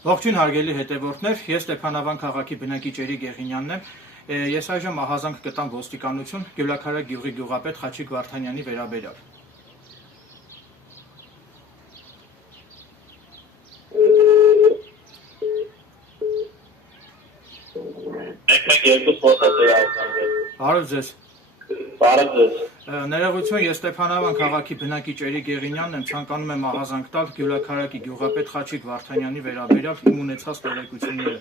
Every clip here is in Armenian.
Ողջույն հարգելի հետևորդներ, ես Ստեփանավան քաղաքի բնակիչ Էրիկ Եղինյանն եմ։ Ես այժմ ահազանգ գտամ ոստիկանություն Գյուլաքարակ գյուղի գյուղապետ Խաչիկ Վարդանյանի վերաբերյալ։ Բարև ձեզ։ Բարև ձեզ։ Ներողություն, ես Ստեփանավան քաղաքի բնակիչ Էրիկ Եղինյանն եմ, ցանկանում եմ ահազանգ տալ Գյուլաքարակի գյուղապետ Խաչիկ Վարդանյանի վերաբերյալ իմ ունեցած տեղեկությունները։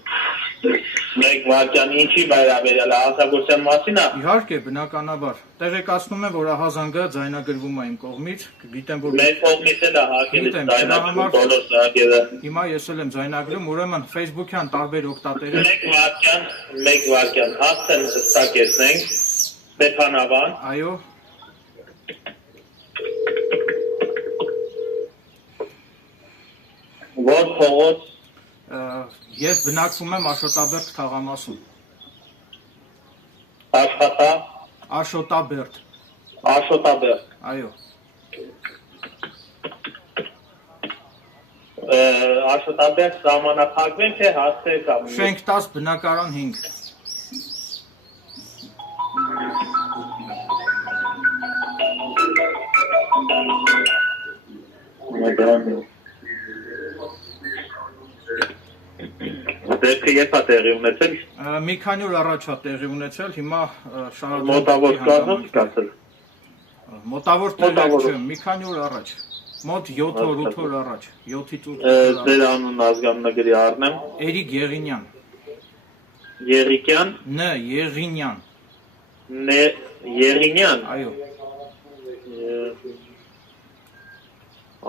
Մեկ վարքյան ինչի վերաբերյալ ահազանգության մասին է։ Իհարկե, բնականաբար։ Տեղեկացնում եմ, որ ահազանգը ձայնագրվում է իմ կողմից, գիտեմ, որ Մեր կողմից էլ է հակել ձայնագրում բոլոր սահակերը։ Հիմա ես էլ եմ ձայնագրում, ուրեմն Facebook-յան տարբեր օգտատերեր։ Մեկ վարքյան, հացեն հստակեցնենք, Ստեփանավան։ Այո։ Որ փողոց։ Ես բնակվում եմ Աշոտաբերդ թաղամասում։ Աշոտաբերդ։ Աշոտաբերդ։ Այո։ Աշոտաբերդ սահմանափակվեն թե հասցե կամ։ Շենք 10 բնակարան 5։ Դեպքը երբ է տեղի ունեցել։ Մի քանի օր առաջ է տեղի ունեցել, հիմա շարադրել։ Մոտավոր կազմում ստացել։ Մոտավոր տեղի չէ, մի քանի օր առաջ։ Մոտ 7 օր, 8 օր առաջ, 7-ից 8 օր։ Ձեր անուն ազգանունագրի առնեմ։ Էրիկ Եղինյան։ Եղիկյան։ Ն Եղինյան։ Եղինյան։ Այո։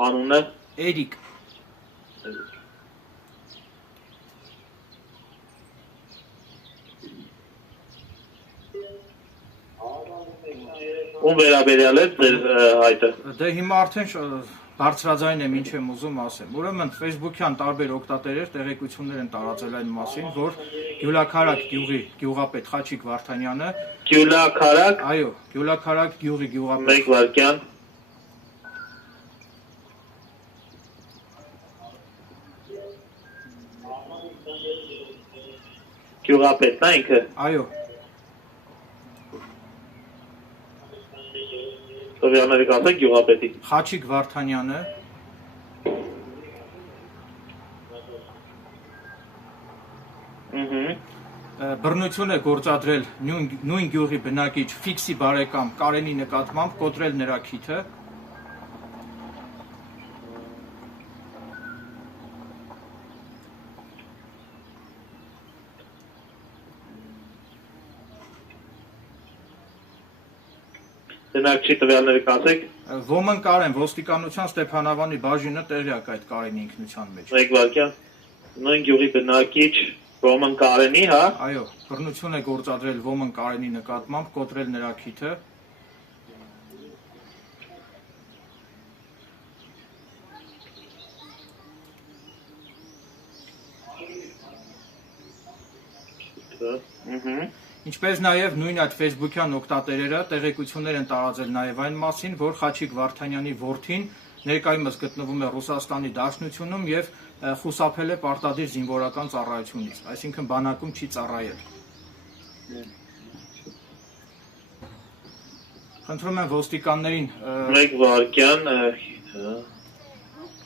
Անունը։ Էրիկ։ Ում վերաբերյալ է ձեր հայտը։ Դե հիմա արդեն բարձրաձայն եմ ինչ եմ ուզում ասեմ։ Ուրեմն Facebook-յան տարբեր օգտատերեր տեղեկություններ են տարածել այն մասին, որ Գյուլաքարակ գյուղի գյուղապետ Խաչիկ Վարդանյանը Գյուլաքարակ։ Այո, Գյուլաքարակ գյուղի գյուղապետ։ Մեկ վարքյան։ Գյուղապետն է ինքը։ Այո։ Տվյալները կասեք գյուղապետի։ Խաչիկ Վարդանյանը բռնություն է գործադրել նույն գյուղի բնակիչ Ֆիքսի բարեկամ Կարենի նկատմամբ, կոտրել նրա քիթը։ Բնակչի տվյալները կասեք։ Ոմն Կարեն, ոստիկանության Ստեփանավանի բաժինը տեղյակ այդ Կարենի ինքնության մեջ։ Մեկ վարքյան։ Նույն գյուղի բնակիչ Ոմն Կարենի, հա։ Այո, բռնություն է գործադրել Ոմն Կարենի նկատմամբ, կոտրել նրա քիթը։ Ինչպես նաև նույն այդ Facebook-յան օգտատերերը տեղեկություններ են տարածել նաև այն մասին, որ Խաչիկ Վարդանյանի որդին ներկայումս գտնվում է Ռուսաստանի Դաշնությունում եւ խուսափել է պարտադիր զինվորական ծառայությունից, այսինքն բանակում չի ծառայել։ Խնդրում եմ ոստիկաններին Մեկ վարքյան,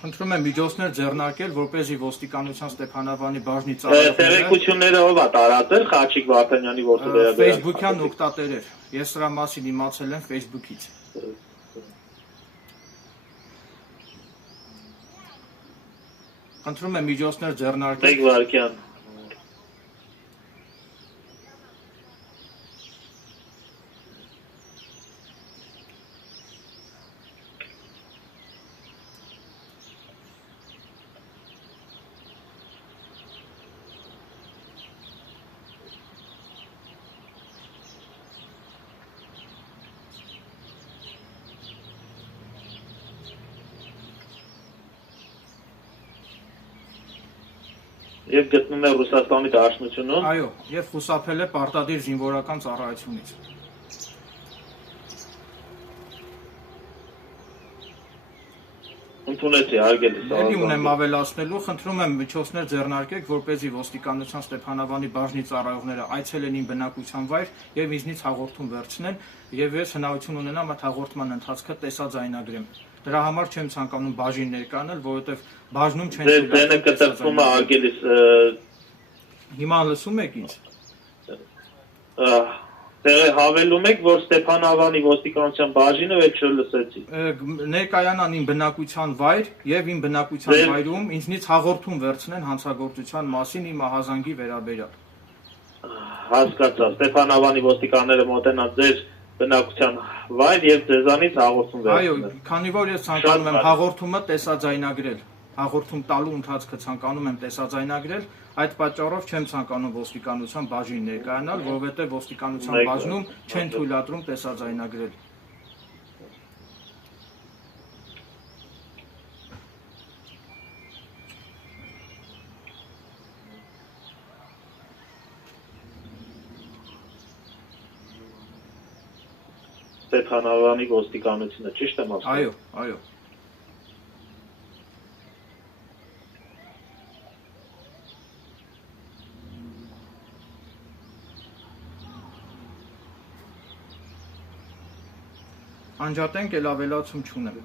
Խնդրում եմ միջոցներ ձեռնարկել, որպեսզի ոստիկանության Ստեփանավանի բաժնի ծառայողները տեղեկությունները ով է տարածել Խաչիկ Վարդանյանի որդու վերաբերյալ։ Facebook-յան օգտատերեր։ Ես սրա մասին իմացել եմ Facebook-ից։ Խնդրում եմ միջոցներ ձեռնարկել։ Մեկ վարքյան։ Եվ գտնում է Ռուսաստանի Դաշնությունում։ Այո, եւ խուսափել է պարտադիր զինվորական ծառայությունից։ Ընդունեցի, հարգելի Էլի ունեմ ավելացնելու, խնդրում եմ միջոցներ ձեռնարկեք, որպեսզի ոստիկանության Ստեփանավանի բաժնի ծառայողները այցելեն իմ բնակության վայր եւ ինձնից հաղորդում վերցնեն եւ ես հնարավորություն ունենամ այդ հաղորդման ընթացքը տեսաձայնագրեմ։ Դրա համար չեմ ցանկանում բաժին ներկանալ, որովհետեւ բաժնում չեն Ձեր կտրվում է, հարգելի Հիմա լսում եք ինձ։ Հավելում եք, որ Ստեփանավանի ոստիկանության բաժինը էլ չլսեցի։ Ներկայանան իմ բնակության վայր եւ իմ բնակության վայրում ինձնից հաղորդում վերցնեն հանցագործության մասին իմ ահազանգի վերաբերյալ։ Հասկացա, Ստեփանավանի ոստիկանները մոտենան ձեր բնակության վայր եւ ձեզանից հաղորդում վերցնեն։ Այո, քանի որ ես ցանկանում եմ հաղորդումը տեսաձայնագրել, հաղորդում տալու ընթացքը ցանկանում եմ տեսաձայնագրել, այդ պատճառով չեմ ցանկանում ոստիկանության բաժին ներկայանալ, որովհետեւ ոստիկանության բաժնում չեն թույլատրում տեսաձայնագրել։ Ստեփանավանի ոստիկանությունը, ճիշտ եմ ասում։ Այո, այո։ Անջատենք, էլ ավելացում չունեմ։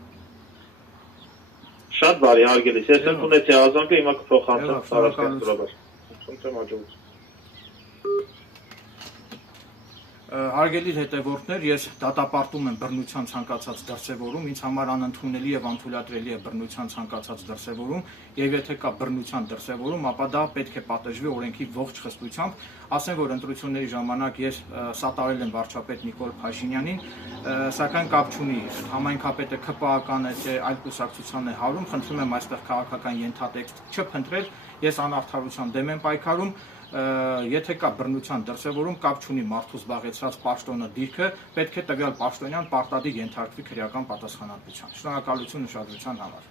Շատ բարի, հարգելիս, ես ընդունեցի ազանգը, հիմա կփոխանցեմ Շնորհակալություն։ Խնդրեմ հաջողություն։ Հարգելի հետևորդներ, ես դատապարտում եմ բռնության ցանկացած դրսևորում, ինձ համար անընդունելի եւ անթույլատրելի է բռնության ցանկացած դրսևորում, եւ եթե կա բռնության դրսևորում, ապա դա պետք է պատժվի օրենքի ողջ խստությամբ։ Ասեմ, որ ընտրությունների ժամանակ ես սատարել եմ վարչապետ Նիկոլ Փաշինյանին, սակայն կապ չունի, համայնքապետը ԿՊԱ-ական է, թե այլ կուսակցության է հարում, խնդրում եմ այստեղ քաղաքական ենթատեքստ չփնտրել, ես անարդարության դեմ եմ պայքարում։ Եթե կա բռնության դրսևորում, կապ չունի մարդու զբաղեցրած պաշտոնը դիրքը, պետք է տվյալ պաշտոնյան պարտադիր ենթարկվի քրեական պատասխանատվության։ Շնորհակալություն ուշադրության համար։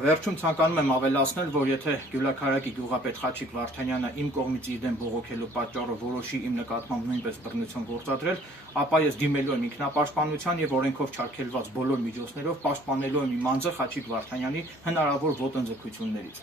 Վերջում ցանկանում եմ ավելացնել, որ եթե Գյուլաքարակի գյուղապետ Խաչիկ Վարդանյանը իմ կողմից իր դեմ բողոքելու պատճառով որոշի իմ նկատմամբ նույնպես բռնություն գործադրել, ապա ես դիմելու եմ ինքնապաշտպանության եւ օրենքով չարգելված բոլոր միջոցներով պաշտպանելու եմ իմ անձը Խաչիկ Վարդանյանի հնարավոր ոտնձգություններից։